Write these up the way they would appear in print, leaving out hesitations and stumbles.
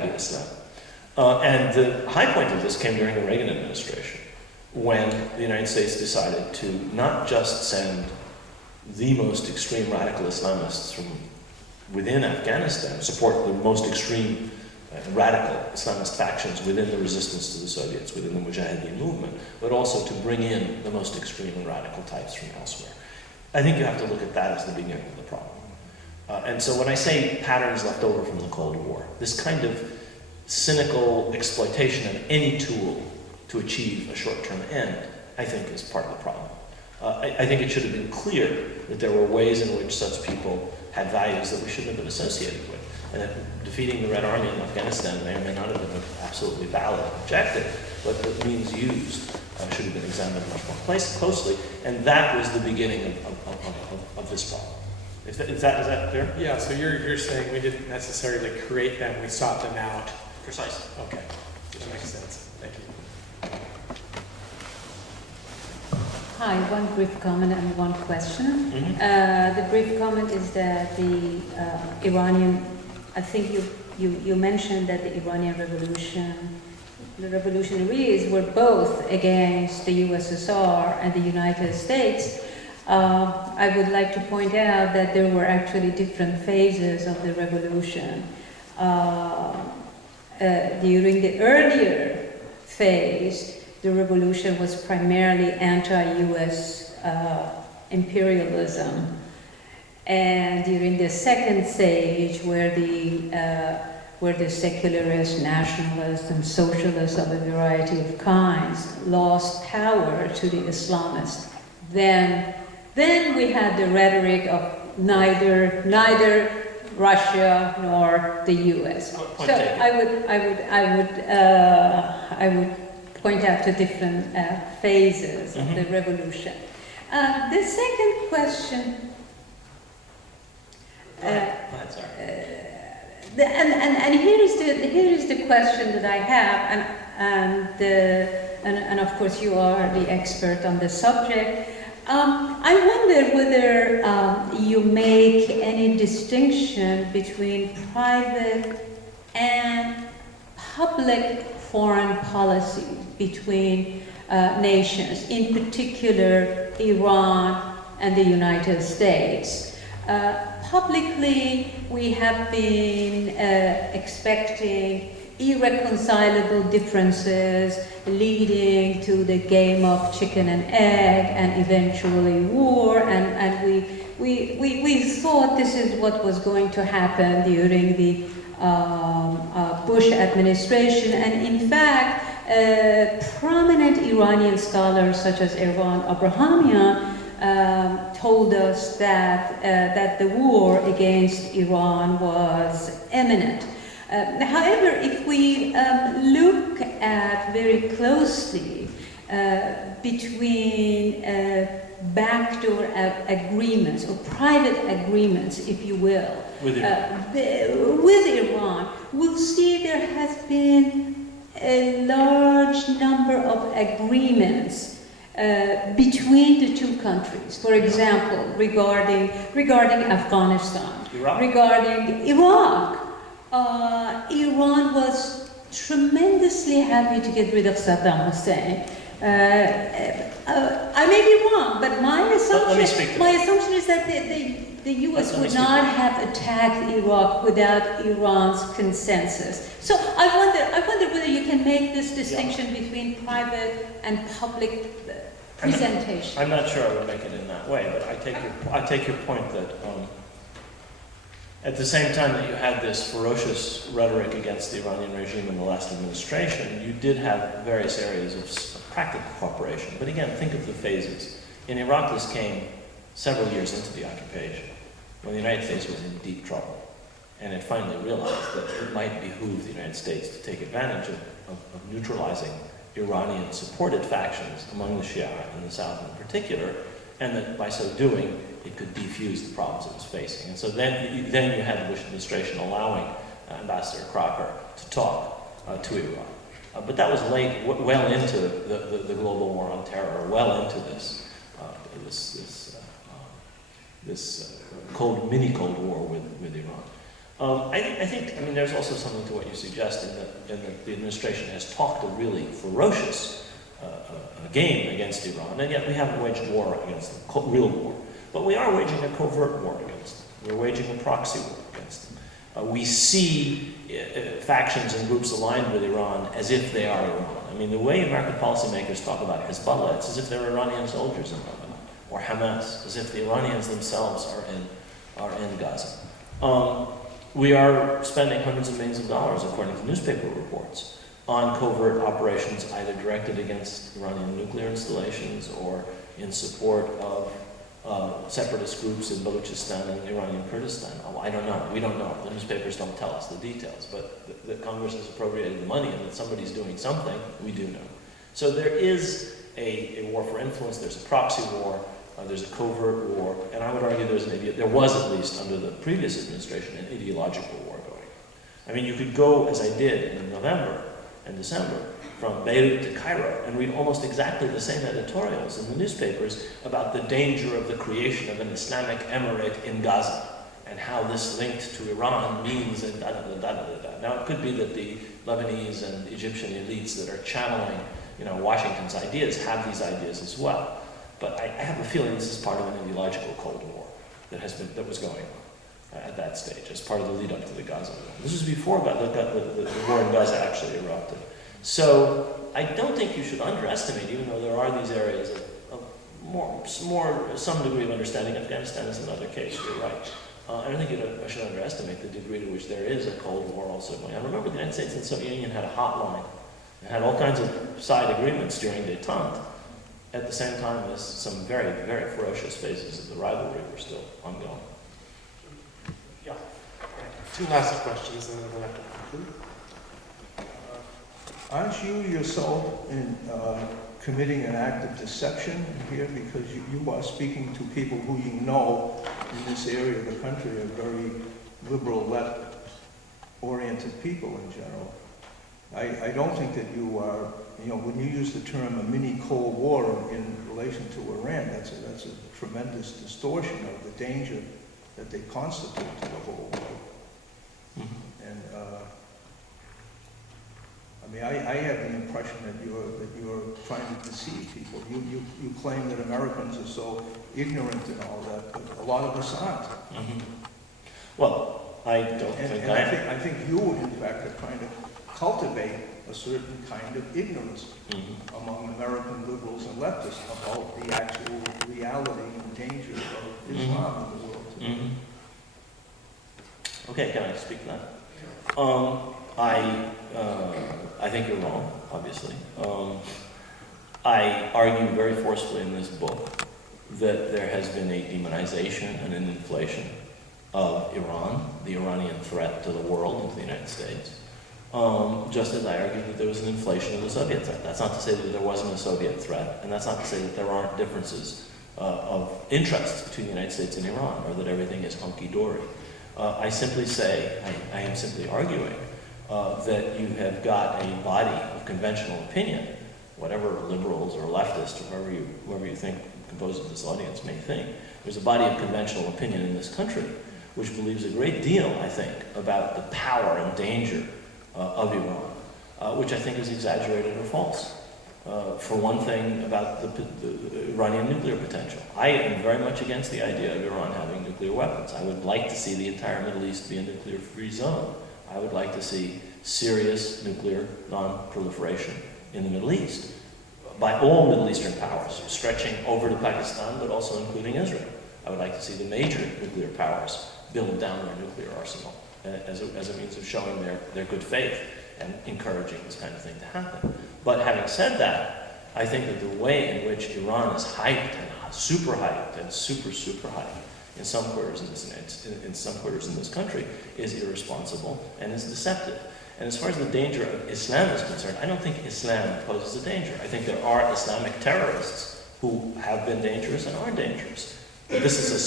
Wahhabi Islam. And the high point of this came during the Reagan administration, when the United States decided to not just send the most extreme radical Islamists from within Afghanistan, support the most extreme radical Islamist factions within the resistance to the Soviets, within the Mujahideen movement, but also to bring in the most extreme and radical types from elsewhere. I think you have to look at that as the beginning of the problem. And so when I say patterns left over from the Cold War, this kind of cynical exploitation of any tool to achieve a short-term end, I think is part of the problem. I think it should have been clear that there were ways in which such people had values that we shouldn't have been associated with, and that defeating the Red Army in Afghanistan may or may not have been an absolutely valid objective, but the means used should have been examined much more closely, and that was the beginning of this problem. Is that clear? Yeah, so you're saying we didn't necessarily create them, we sought them out. Precisely. Okay, that makes sense. Thank you. Hi, one brief comment and one question. The brief comment is that the Iranian, I think you mentioned that the Iranian revolution, the revolutionaries were both against the USSR and the United States. I would like to point out that there were actually different phases of the revolution. During the earlier phase, the revolution was primarily anti-US imperialism. And during the second stage, where the secularists, nationalists, and socialists of a variety of kinds lost power to the Islamists, then we had the rhetoric of neither Russia nor the U.S. So I would point out to different phases of the revolution. The second question. And here is the question that I have, and of course you are the expert on the subject. I wonder whether you make any distinction between private and public foreign policy between nations, in particular Iran and the United States. Publicly, we have been expecting irreconcilable differences leading to the game of chicken and egg and eventually war, and we thought this is what was going to happen during the Bush administration, and in fact prominent Iranian scholars such as Erwan Abrahamian told us that the war against Iran was imminent. However, if we look at very closely between backdoor agreements or private agreements, if you will, with Iran, we'll see there has been a large number of agreements between the two countries. For example, regarding Afghanistan, regarding Iraq. Iran was tremendously happy to get rid of Saddam Hussein. I may be wrong, but my assumption is that the U.S. would not have attacked Iraq without Iran's consensus. So I wonder whether you can make this distinction between private and public presentation. I'm not sure I would make it in that way, but I take your point that at the same time that you had this ferocious rhetoric against the Iranian regime in the last administration, you did have various areas of practical cooperation. But again, think of the phases. In Iraq, this came several years into the occupation, when the United States was in deep trouble. And it finally realized that it might behoove the United States to take advantage of neutralizing Iranian-supported factions among the Shia in the South in particular, and that by so doing, it could defuse the problems it was facing. And so then you had the Bush administration allowing Ambassador Crocker to talk to Iran. But that was late, well into the global war on terror, well into this mini Cold War with Iran. I think, I mean, there's also something to what you suggest in that the administration has talked a really ferocious game against Iran, and yet we haven't waged war against them, real war. But we are waging a covert war against them. We're waging a proxy war against them. We see factions and groups aligned with Iran as if they are Iran. I mean, the way American policymakers talk about Hezbollah, it's as if they're Iranian soldiers in Lebanon, or Hamas, as if the Iranians themselves are in Gaza. We are spending hundreds of millions of dollars, according to newspaper reports, on covert operations either directed against Iranian nuclear installations or in support of separatist groups in Balochistan and Iranian Kurdistan. Oh, I don't know. We don't know. The newspapers don't tell us the details, but the Congress has appropriated the money and that somebody's doing something, we do know. So there is a war for influence, there's a proxy war, there's a covert war, and I would argue there was at least under the previous administration an ideological war going. I mean, you could go, as I did in November and December, from Beirut to Cairo and read almost exactly the same editorials in the newspapers about the danger of the creation of an Islamic emirate in Gaza and how this linked to Iran means and da-da-da-da-da-da. Now, it could be that the Lebanese and Egyptian elites that are channeling, Washington's ideas have these ideas as well. But I have a feeling this is part of an ideological Cold War that was going on at that stage as part of the lead up to the Gaza war. This was before the war in Gaza actually erupted. So I don't think you should underestimate, even though there are these areas of some degree of understanding. Afghanistan is another case, you're right. I don't think you should underestimate the degree to which there is a Cold War also going on. Remember, the United States and the Soviet Union had a hotline and had all kinds of side agreements during détente, at the same time as some very, very ferocious phases of the rivalry were still ongoing. Yeah. Two last questions, and then we'll have to conclude. Aren't you yourself committing an act of deception here, because you are speaking to people who you know in this area of the country are very liberal, left-oriented people in general. I don't think that you are, when you use the term a mini Cold War in relation to Iran, that's a tremendous distortion of the danger that they constitute to the whole world. Mm-hmm. And I have the impression that you're trying to deceive people. You claim that Americans are so ignorant and all that, but a lot of us aren't. Mm-hmm. Well, I don't think I think you, in fact, are trying to cultivate a certain kind of ignorance among American liberals and leftists about the actual reality and danger of Islam in the world today. Mm-hmm. Okay, can I speak to that? I think you're wrong, obviously. I argue very forcefully in this book that there has been a demonization and an inflation of Iran, the Iranian threat to the world and to the United States. Just as I argued that there was an inflation of the Soviet threat. That's not to say that there wasn't a Soviet threat, and that's not to say that there aren't differences of interests between the United States and Iran, or that everything is hunky-dory. I simply say, I am simply arguing that you have got a body of conventional opinion, whatever liberals or leftists or whoever you think composes this audience may think. There's a body of conventional opinion in this country which believes a great deal, I think, about the power and danger of Iran, which I think is exaggerated or false. For one thing, about the Iranian nuclear potential. I am very much against the idea of Iran having nuclear weapons. I would like to see the entire Middle East be a nuclear-free zone. I would like to see serious nuclear non-proliferation in the Middle East by all Middle Eastern powers, stretching over to Pakistan, but also including Israel. I would like to see the major nuclear powers build down their nuclear arsenal as a means of showing their good faith and encouraging this kind of thing to happen. But having said that, I think that the way in which Iran is hyped and super hyped and super hyped in some quarters in some quarters in this country is irresponsible and is deceptive. And as far as the danger of Islam is concerned, I don't think Islam poses a danger. I think there are Islamic terrorists who have been dangerous and are dangerous. But this is a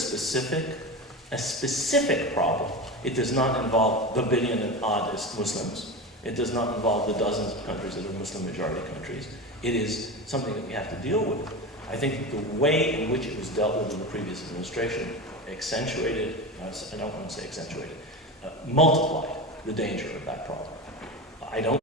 specific problem. It does not involve the billion and odd Muslims. It does not involve the dozens of countries that are Muslim majority countries. It is something that we have to deal with. I think the way in which it was dealt with in the previous administration accentuated, I don't want to say accentuated, multiplied the danger of that problem. I don't